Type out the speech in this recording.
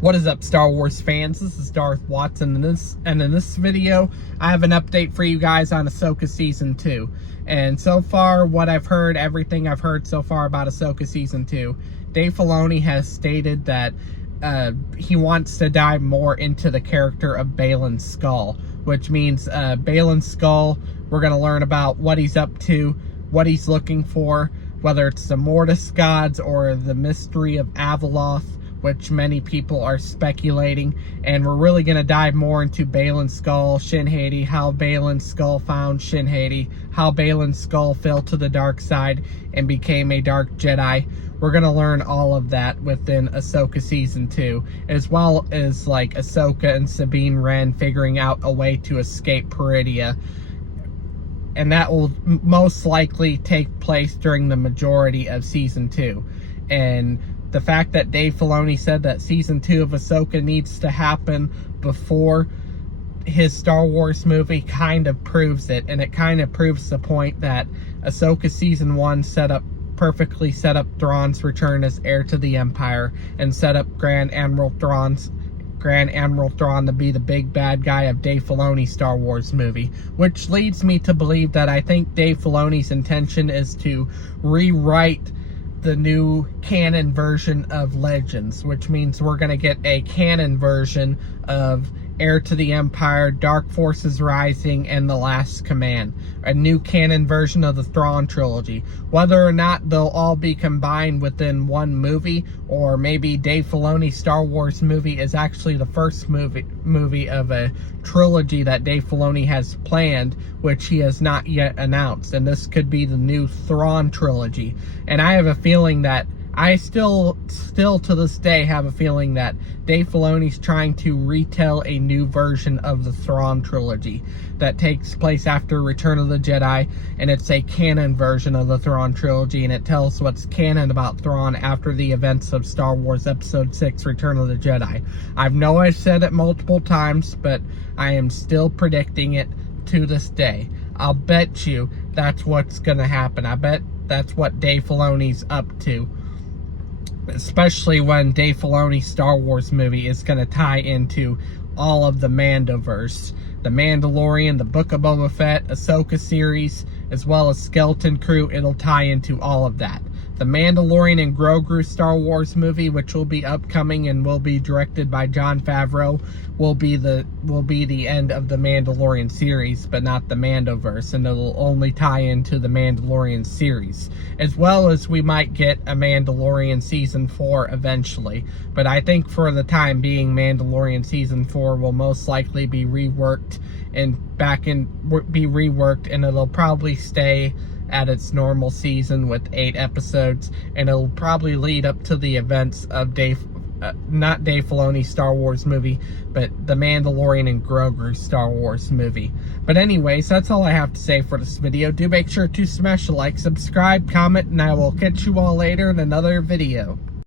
What is up, Star Wars fans? This is Darth Watson, and in this video, I have an update for you guys on Asoka Season 2. And so far, what I've heard, everything I've heard so far about Asoka Season 2, Dave Filoni has stated that he wants to dive more into the character of Baylan Skoll, which means Baylan Skoll, we're going to learn about what he's up to, what he's looking for, whether it's the Mortis gods or the mystery of Abeloth, which many people are speculating, and we're really going to dive more into Baylan Skoll, Shin Hati, how Baylan Skoll found Shin Hati, how Baylan Skoll fell to the dark side and became a dark Jedi. We're going to learn all of that within Asoka Season 2, as well as like Asoka and Sabine Wren figuring out a way to escape Peridia. And that will most likely take place during the majority of Season 2. And the fact that Dave Filoni said that Season 2 of Asoka needs to happen before his Star Wars movie kind of proves it. And it kind of proves the point that Asoka Season 1 perfectly set up Thrawn's return as heir to the Empire, and set up Grand Admiral Thrawn to be the big bad guy of Dave Filoni's Star Wars movie, which leads me to believe that I think Dave Filoni's intention is to rewrite the new canon version of Legends, which means we're going to get a canon version of Heir to the Empire, Dark Forces Rising, and The Last Command. A new canon version of the Thrawn trilogy. Whether or not they'll all be combined within one movie, or maybe Dave Filoni's Star Wars movie is actually the first movie of a trilogy that Dave Filoni has planned, which he has not yet announced. And this could be the new Thrawn trilogy. And I have a feeling that I still to this day have a feeling that Dave Filoni's trying to retell a new version of the Thrawn trilogy that takes place after Return of the Jedi, and it's a canon version of the Thrawn trilogy, and it tells what's canon about Thrawn after the events of Star Wars Episode 6, Return of the Jedi. I know I've said it multiple times, but I am still predicting it to this day. I'll bet you that's what's gonna happen. I bet that's what Dave Filoni's up to. Especially when Dave Filoni's Star Wars movie is going to tie into all of the Mandoverse. The Mandalorian, the Book of Boba Fett, Ahsoka series, as well as Skeleton Crew, it'll tie into all of that. The Mandalorian and Grogu Star Wars movie, which will be upcoming and will be directed by Jon Favreau, will be the end of the Mandalorian series, but not the Mandoverse, and it'll only tie into the Mandalorian series. As well as we might get a Mandalorian Season 4 eventually, but I think for the time being, Mandalorian Season 4 will most likely be reworked, and it'll probably stay at its normal season with 8 episodes, and it'll probably lead up to the events of not Dave Filoni's Star Wars movie, but the Mandalorian and Grogu Star Wars movie. But anyways, that's all I have to say for this video. Do make sure to smash a like, subscribe, comment, and I will catch you all later in another video.